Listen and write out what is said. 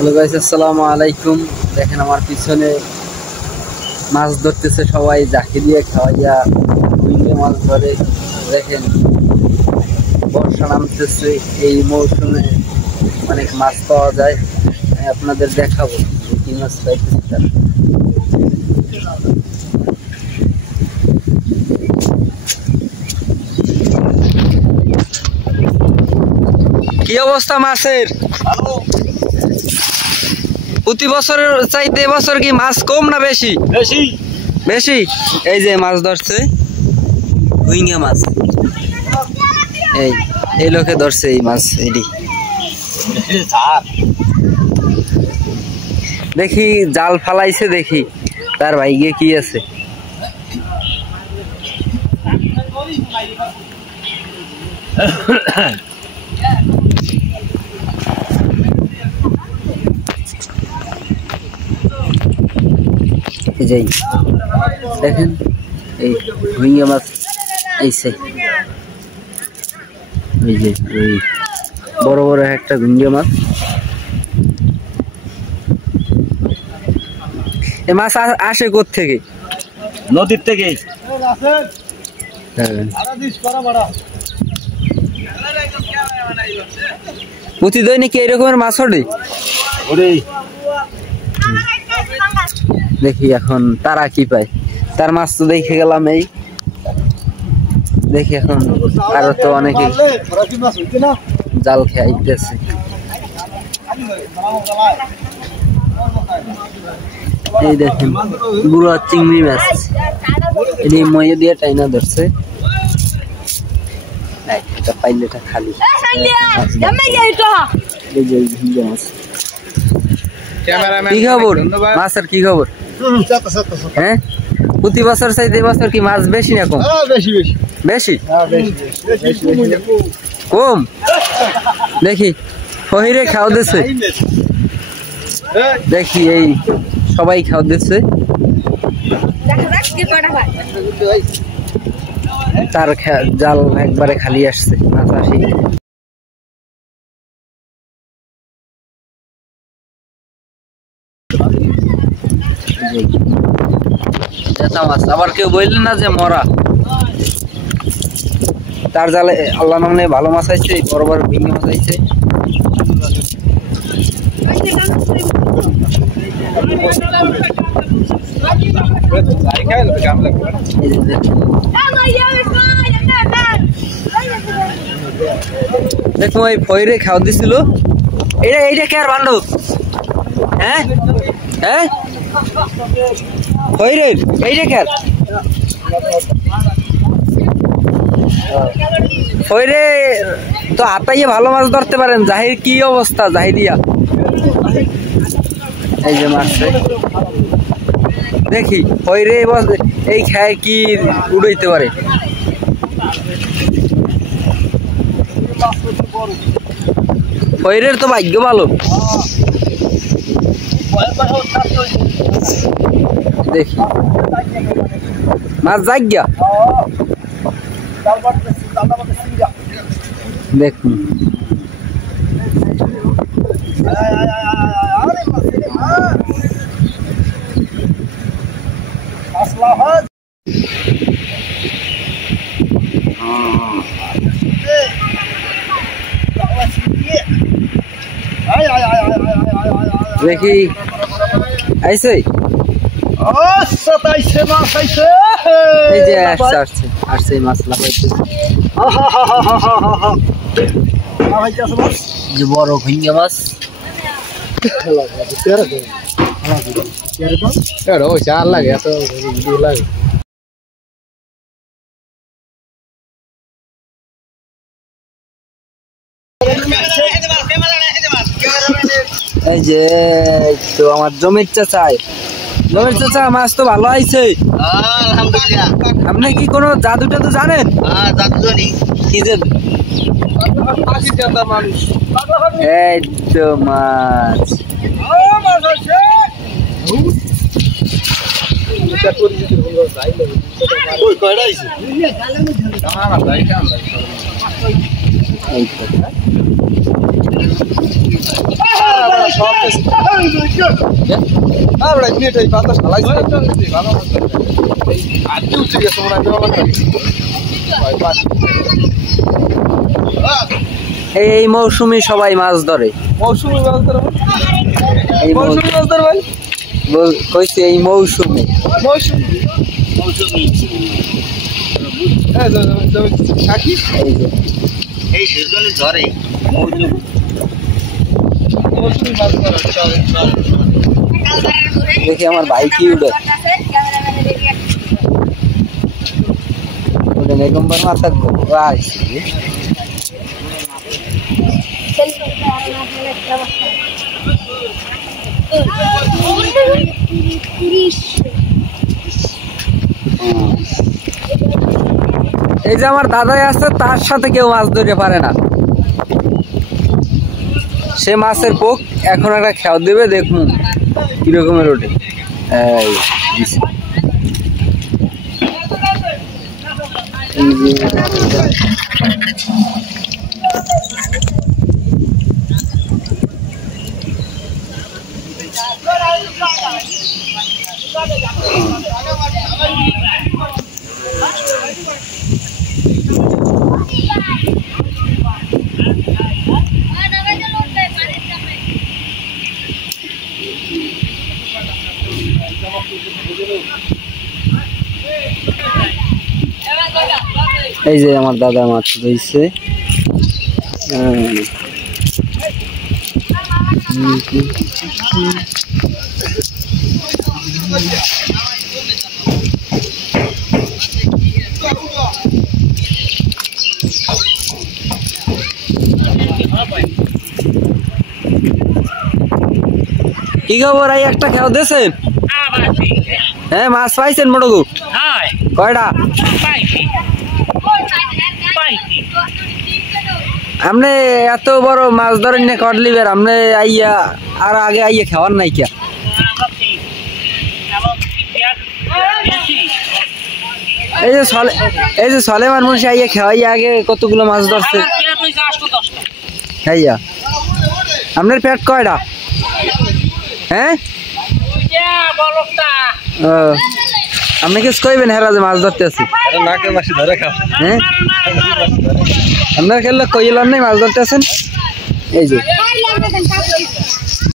Hello guys, আসসালামু আলাইকুম। দেখেন আমার পিছনে মাছ ধরতেছে সবাই, জাকি দিয়ে খাওয়াইয়া রুইয়ে মাছ ধরে। দেখেন বর্ষা নামতেছে, এই মৌসুমে অনেক মাছ পাওয়া যায়। আপনাদের দেখাবো কি মাছ পাইতেছি তার। কি অবস্থা মাছের? প্রতি বছরের চাইতে এবছর কি মাছ কম না বেশি? বেশি বেশি। এই যে মাছ ধরছে রুইঙ্গা মাছ, এই লোকে ধরছে এই মাছ। এটি দেখি জাল ফালাইছে, দেখি তার ভাইগে কি আছে। দেখেন এই রুইঙ্গা মাছ এইছে, এই যে বড় বড় একটা রুইঙ্গা মাছ। এই মাছ আসে কোত্থেকে? নদীর থেকে। প্রতিদিন কি এই রকমের মাছ ওঠে? দেখি এখন তারা কি পায়। তার মাছ তো দেখে গেলাম, এই দেখি এখন আরো তো অনেকে জাল খাইতেছে। এই দেখেন বুড়ো চিংড়ি মাছ, এটি ময়ে দিয়ে টাইনা ধরছে। এটা পাইলেটা খালি। কি খবর মাছের? কি খবর? হ্যাঁ, প্রতি বছর চাইতে এবছর কি মাছ বেশি না কম? বেশি। কম। দেখি ফহিরে খাওয়া দিচ্ছে, দেখি এই সবাই খাওয়া দিচ্ছে। তার জাল একবারে খালি আসছে, মাছ আসি। আবার কেউ বললেন না যে মরা। তার জালে আল্লাহ নামে ভালো মাছ আইছে, বড় বড় ভিঙ্গি মাছ আইছে। দেখো এই ফয়রে খাওয়া দিছিল। এইটা কে আর বান্ধব? হ্যাঁ হ্যাঁ, ফয়রে এইটা কে? ফয়রে তো হাতাইয়ে ভালো মাছ ধরতে পারেন। জাহির কি অবস্থা? জাহিরিয়া এই যে মাছ দেখি ফয়রে এই খায় কি উড়াইতে পারে। ফয়রের তো ভাগ্য ভালো। দেখি মাছ জাগিয়া দেখুন। দেখি আইছে, এই যে আসছে মাছ লাগাইছে। যে বড় ভিঙ্গা মাছ লাগে, এত লাগে। এই যে তো আমার জমির চাচা মাছ তো ভালো আইছে আলহামদুলিল্লাহ। আপনি কি কোনো জাদু টাদু জানেন? কি জাদু? এই তো মাছ এই মৌসুমে সবাই মাছ ধরে। মৌসুমি মাছ ধরে এই মৌসুমি মাছ ধরে ভাই কইছে এই মৌসুমে। মৌসুমি থাকি এই যে এই সিজনে ধরে মৌসুমি মাছ ধরে দেখি আমার ভাই কি উঠে এরকমবার মাছ থাকবো এই যে আমার দাদাই আছে, তার সাথে কেউ মাছ ধরতে পারে না। সে মাছের পোক এখন একটা খেয়াল দেবে, দেখুন কিরকমের ওঠে। এই যে আমার দাদা মাছ ধরছে। কি খবর? এই একটা খেয়াল দিয়েছেন? হ্যাঁ, মাছ পাইছেন মোটকু? কয়টা? আপনি এত বড় মাছ ধরেন না কটলিবের, আপনি আইয়া আর আগে আইয়া খাওয়ার নাই কে? এই যে সলেমান মুন্সি আইয়া খাওয়াইয়া আগে কতগুলো মাছ ধরছে। খাইয়া আপনার পেট কয়টা? হ্যাঁ, আপনি কিছু কইবেন? হেরা যে মাছ ধরতে আছি, হ্যাঁ আপনার খেললে কইলাম নাই মাছ ধরতে আছেন। এই যে